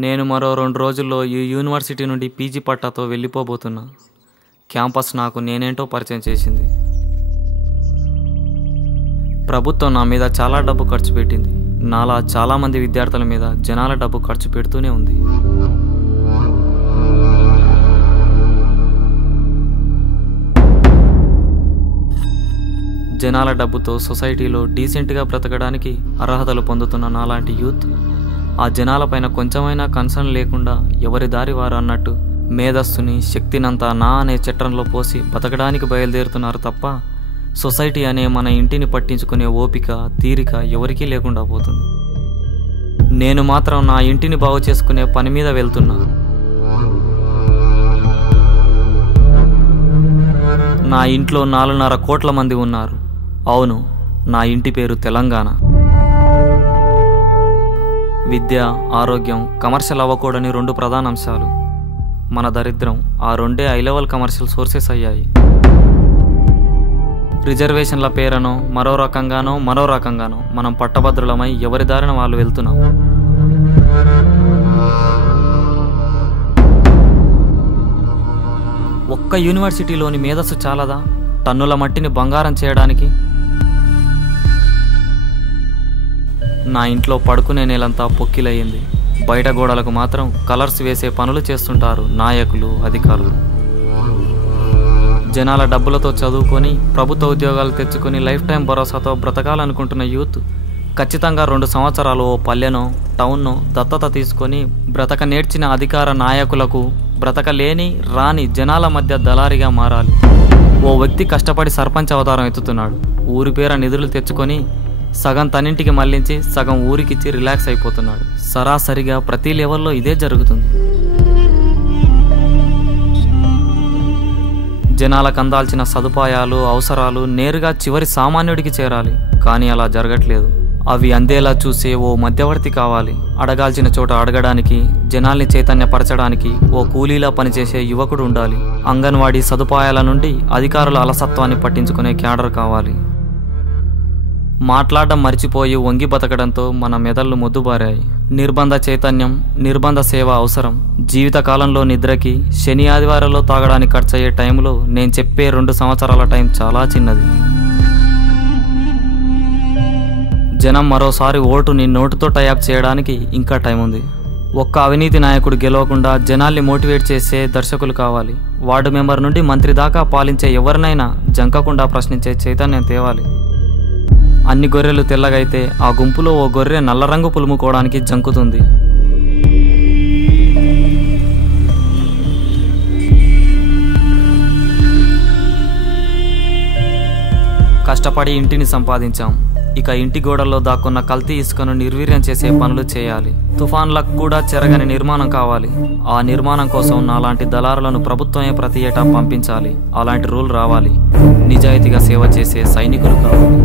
నేను మరో 2 రోజుల్లో ఈ యూనివర్సిటీ నుండి పీజీ పట్టాతో వెళ్ళిపోబోతున్నా. క్యాంపస్ నాకు నేనేంటో పరిచయం చేసింది. ప్రభుత్వం నా మీద చాలా డబ్బు ఖర్చు పెట్టింది. నాలా చాలామంది విద్యార్థుల మీద జనాల డబ్బు ఖర్చు పెడుతూనే ఉంది. జనాల డబ్బుతో సొసైటీలో డీసెంట్గా బ్రతకడానికి అర్హతలు పొందుతున్న నాలాంటి యూత్ ఆ జనాలపైన కొంచెమైనా కన్సర్న్ లేకుండా ఎవరి దారి వారు అన్నట్టు మేధస్సుని శక్తినంతా నా అనే చట్రంలో పోసి బతకడానికి బయలుదేరుతున్నారు తప్ప సొసైటీ అనే మన ఇంటిని పట్టించుకునే ఓపిక తీరిక ఎవరికీ లేకుండా పోతుంది. నేను మాత్రం నా ఇంటిని బాగు చేసుకునే పని మీద వెళ్తున్నా. నా ఇంట్లో 4.5 కోట్ల మంది ఉన్నారు. అవును, నా ఇంటి పేరు తెలంగాణ. విద్య, ఆరోగ్యం కమర్షియల్ అవ్వకూడని 2 ప్రధాన అంశాలు. మన దరిద్రం ఆ 2 హై లెవెల్ కమర్షియల్ సోర్సెస్ అయ్యాయి. రిజర్వేషన్ల పేరనో మరో రకంగానో మనం పట్టభద్రులమై ఎవరి దారిన వాళ్ళు వెళ్తున్నాం. ఒక్క యూనివర్సిటీలోని మేధస్సు చాలదా టన్నుల మట్టిని బంగారం చేయడానికి? నా ఇంట్లో పడుకునే నేలంతా పొక్కిలయ్యింది. బయట గోడలకు మాత్రం కలర్స్ వేసే పనులు చేస్తుంటారు నాయకులు, అధికారులు. జనాల డబ్బులతో చదువుకొని ప్రభుత్వ ఉద్యోగాలు తెచ్చుకొని లైఫ్ టైం భరోసాతో బ్రతకాలనుకుంటున్న యూత్ ఖచ్చితంగా 2 సంవత్సరాలు ఓ పల్లెనో టౌన్నో దత్తత తీసుకొని బ్రతక నేర్చిన అధికార నాయకులకు బ్రతకలేని రాని జనాల మధ్య దళారిగా మారాలి. ఓ వ్యక్తి కష్టపడి సర్పంచ్ అవతారం ఎత్తుతున్నాడు. ఊరి పేర నిధులు తెచ్చుకొని సగం తనింటికి మళ్లించి సగం ఊరికిచ్చి రిలాక్స్ అయిపోతున్నాడు. సరాసరిగా ప్రతి లెవెల్లో ఇదే జరుగుతుంది. జనాలకు అందాల్సిన సదుపాయాలు, అవసరాలు నేరుగా చివరి సామాన్యుడికి చేరాలి. కానీ అలా జరగట్లేదు. అవి అందేలా చూసే ఓ మధ్యవర్తి కావాలి. అడగాల్సిన చోట అడగడానికి, జనాల్ని చైతన్యపరచడానికి ఓ కూలీలా పనిచేసే యువకుడు ఉండాలి. అంగన్వాడీ సదుపాయాల నుండి అధికారుల అలసత్వాన్ని పట్టించుకునే క్యాడర్ కావాలి. మాట్లాడడం మర్చిపోయి వంగి బతకడంతో మన మెదళ్ళు మొద్దుబారాయి. నిర్బంధ చైతన్యం, నిర్బంధ సేవ అవసరం. జీవితకాలంలో నిద్రకి, శని ఆదివారాల్లో తాగడానికి ఖర్చయ్యే టైంలో నేను చెప్పే 2 సంవత్సరాల టైం చాలా చిన్నది. జనం మరోసారి ఓటుని నోటుతో టైప్ చేయడానికి ఇంకా టైం ఉంది. ఒక్క అవినీతి నాయకుడు గెలవకుండా జనాల్ని మోటివేట్ చేసే దర్శకులు కావాలి. వార్డు మెంబర్ నుండి మంత్రి దాకా పాలించే ఎవరినైనా జంకకుండా ప్రశ్నించే చైతన్యం తేవాలి. అన్ని గొర్రెలు తెల్లగైతే ఆ గుంపులో ఓ గొర్రె నల్ల రంగు పులుముకోవడానికి జంకుతుంది. కష్టపడి ఇంటిని సంపాదించాం. ఇక ఇంటి గోడల్లో దాక్కున్న కల్తీ ఇసుకను నిర్వీర్యం చేసే పనులు చేయాలి. తుఫాన్లకు కూడా చెరగని నిర్మాణం కావాలి. ఆ నిర్మాణం కోసం నాలాంటి దళారులను ప్రభుత్వమే ప్రతి ఏటా పంపించాలి. అలాంటి రూల్ రావాలి. నిజాయితీగా సేవ చేసే సైనికులు కావాలి.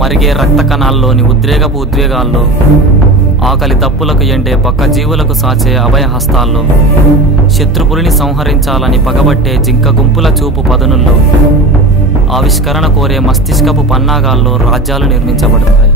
మరిగే రక్త కణాల్లోని ఉద్రేకపు ఉద్వేగాల్లో, ఆకలి తప్పులకు ఎండే పక్క జీవులకు సాచే అభయ హస్తాల్లో, శత్రుపులిని సంహరించాలని పగబట్టే జింక గుంపుల చూపు పదునుల్లో, ఆవిష్కరణ కోరే మస్తిష్కపు పన్నాగాల్లో రాజ్యాలు నిర్మించబడతాయి.